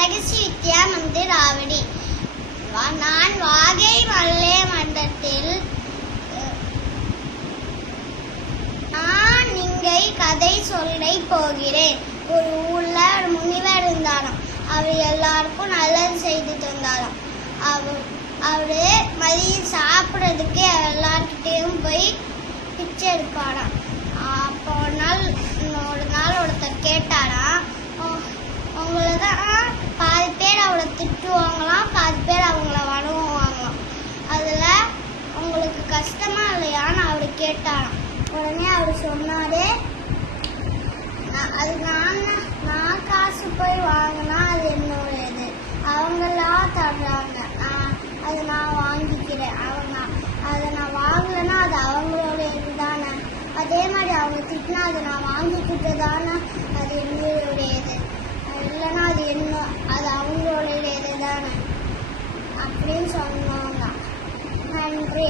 வாங்கிக்கிறேன் வித்யா மந்திர் ஆவடி நான் வாகை மல்லே மண்டத்தில் நான் இங்கே கதை சொல்ல போகிறேன். ஒரு ஊர்ல ஒரு முனிவர் இருந்தாராம். அவர் எல்லாருக்கும் நல்லது செய்து தந்தாராம். அவர் அவரு மதியம் கஷ்டமா இல்லையான்னு அவர் கேட்டாராம். உடனே அவர் சொன்னாரு "நான்- அது நான் நான் காசு போய் வாங்கினா அது என்னோட இது அவங்களா தர்றாங்க. அது நான் வாங்கிக்கிறேன். அவங்க அதை நான் வாங்கலைன்னா அது அவங்களோட இது தானே? அதே மாதிரி அவங்க திட்டினா அதை நான் வாங்கிக்கிட்டு தானே? அது என்னுடைய இது இல்லைன்னா அது என்ன அது அவங்களோட இது தானே? அப்படின்னு சொன்னாங்க. நன்றி.